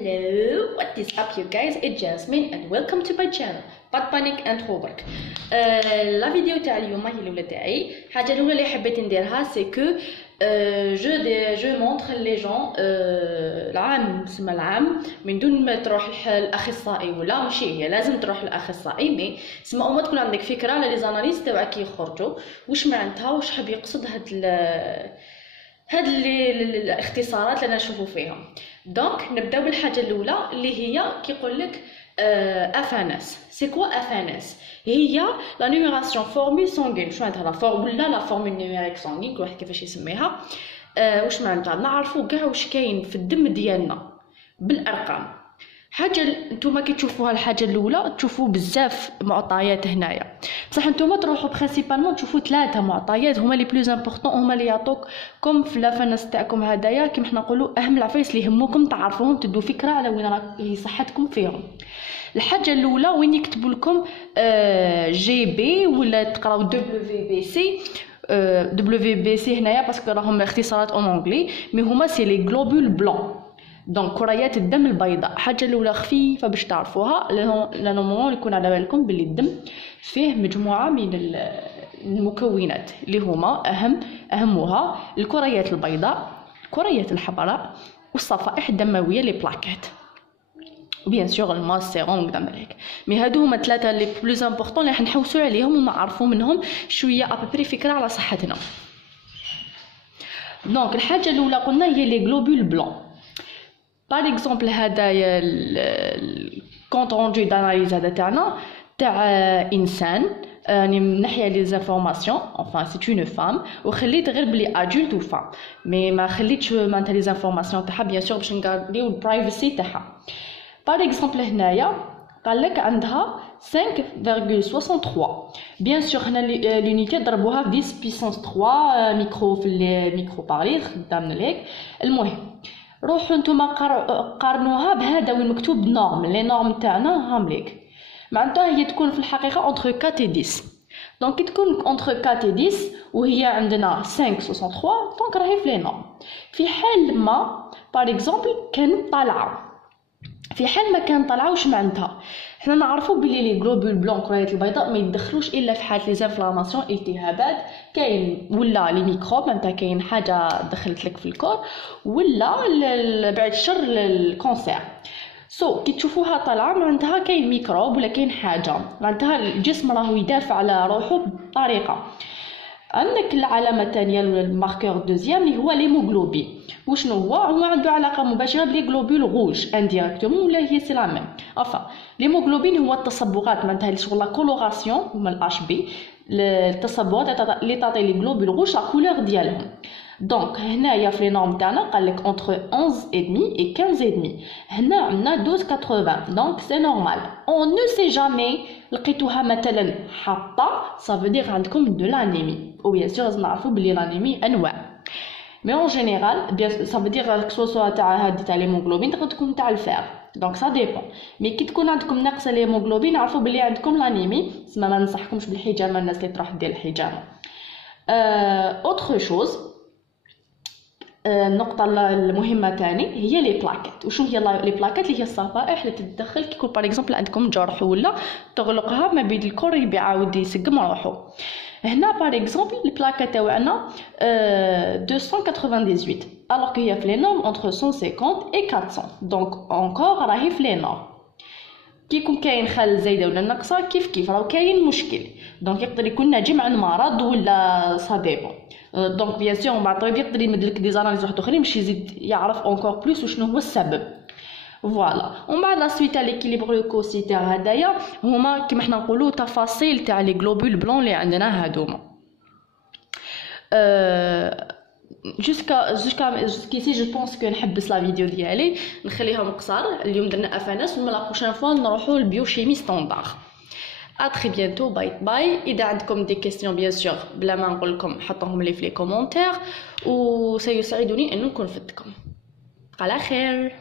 Hello, what is up you guys? It's Jasmine and welcome to my channel. Pas de panique intro برك. لا فيديو تاع اليوم هي الاولى تاعي. الحاجه الاولى اللي حبيت نديرها سي كو جو مونطر لي جون العام سما العام من دون ما تروح للاخصائي ولا ماشي هي لازم تروح للاخصائي مي سما او ما تكون عندك فكره على لي زاناليز تاعك يخرجوا واش معناتها واش حاب يقصد هاد الاختصارات اللي نشوفوا فيها. دونك نبداو بالحاجه الاولى اللي هي كيقول لك افانس. سي كوا افانس؟ هي لا نيميراسيون فورمول سانغين. شنو معناتها لا فورمول لا فورمول نيميريك سانغين كل واحد كيفاش يسميها. واش معناتها؟ نعرفوا كاع واش كاين في الدم ديالنا بالارقام. حاجه نتوما كي تشوفوها الحاجه الاولى تشوفوا بزاف معطيات هنايا، بصح نتوما تروحوا برينسيبالمون تشوفوا ثلاثه معطيات هما لي بلوز امبورطون، هما اللي يعطوك كوم في لافانس تاعكم هدايا كيما حنا نقولوا اهم العفايس اللي يهموكم تعرفوهم تدوا فكره على وين راهي صحتكم فيهم. الحاجه الاولى وين يكتبوا لكم جي بي ولا تقراو دبليو بي سي. دبليو بي سي هنايا باسكو راهم اختصارات اون انجلي مي هما سي لي غلوبول بلون، دونك كريات الدم البيضاء. حاجه الاولى خفيفه باش تعرفوها لانه يكون على بالكم باللي الدم فيه مجموعه من المكونات اللي هما اهمها الكريات البيضاء، الكريات الحمراء، والصفائح الدمويه لي بلاكيت، وبيان سور الماء السيروم وكذا من هيك. مي هادو هما ثلاثه لي بلوز امبورطون اللي حنحوسوا عليهم ونعرفوا منهم شويه ابري فكره على صحتنا. دونك الحاجه الاولى قلنا هي لي غلوبول بلون. par exemple هدايا الكونت روندو داناليز هذا تاعنا تاع انسان راني من ناحيه لي زانفورماسيون enfin c'est une femme وخليت غير بلي ادولت و فام مي ما خليتش معناتها لي زانفورماسيون تاعها بيان سور باش نغارديو البرايفسي تاعها. par exemple هنايا قال لك عندها 5.63 بيان سور هنا لونيتي ضربوها في 10 بيسونس 3 ميكرو في الميكرو بارير خدامنا ليك. المهم روحوا نتوما قارنوها بهذا وين مكتوب نورم. لي نورم تاعنا هام ليك معناتها هي تكون في الحقيقه اونتر 4 و 10. دونك كي تكون اونتر 4 و 10 وهي عندنا 5.63 دونك راهي في لي نورم. في حال ما بار اكزومبل كانت طالعه، في حال ما كان طالعه واش معناتها؟ حنا نعرفوا بلي لي غلوبول بلون كريات البيضاء ما يدخلوش الا في حاله لي زانفلاماسيون التهابات كاين ولا لي ميكروب معناتها كاين حاجه دخلت لك في الكور ولا بعد الشر الكونسير. كي تشوفوها طالعه معناتها كاين ميكروب ولا كاين حاجه معناتها الجسم راهو يدافع على روحه بطريقه. عندك العلامه الثانيه ولا الماركور دوزيام اللي هو ليموغلوبين. وشنو هو عنده علاقه مباشره بلي غلوبول روج انديريكتومون ولا هي سي لا ميم. ليموغلوبين هو التصبغات معناتها شغل لا كولوراسيون هما الاش بي التصبغات اللي تعطي لي غلوبول روج لا كولور ديالهم. دونك هنايا في لي نورم تاعنا قال لك entre 11,5 et 15,5. هنا عندنا 12,80 دونك سي نورمال. اون نو سي جامي لقيتوها مثلا حاطه صافو عندكم دو لانيمي او بيان سور لازم نعرفوا بلي لانيمي انواع مي اون جينيرال بيان صافو كسوا تاع هادي تاع ليموغلوبين تقدر تكون تاع الفير دونك سا ديبون. مي كي تكون عندكم ناقصه ليموغلوبين عرفوا بلي عندكم لانيمي. تسمى ما ننصحكمش بالحجامه الناس اللي تروح دير الحجامه. اوتر شوز النقطه المهمه تاني هي لي بلاكيت. وشنو هي لي بلاكيت؟ اللي هي الصفائح اللي تتدخل كي يكون باغ اكزومبل عندكم جرح ولا تغلقها ما بين الكور يعاود يسقم روحو. هنا باغ اكزومبل البلاكيت تاعنا 298 alors que هي في لي نورم entre 150 et 400 دونك encore راهي في لي نورم. كي يكون كاين خلل زايده ولا ناقصه كيف راهو كاين مشكل دونك يقدر يكون ناجم عن مرض ولا صديبه. دونك بيان سور مع الطبيب يقدر يمد لك دي زاناليز واحد اخرين باش يزيد يعرف اونكور بلوس وشنو هو السبب. فوالا ومن بعد لا سويت تاع ليكيليبر لوكوسيتير هدايا هما كيما حنا نقولوا تفاصيل تاع لي غلوبول بلون اللي عندنا هادوما. jusqu'ici je pense que نحبس لا فيديو ديالي نخليها مقصر. اليوم درنا افانس ومن لا بروشين فوا نروحوا للبيوشيمي ستاندار. à très bientôt باي باي. اذا عندكم دي كيستيون بيان سور بلا ما نقول لكم حطوهم لي في لي كومونتير وسيسعدني ان نكون فدتكم. على خير.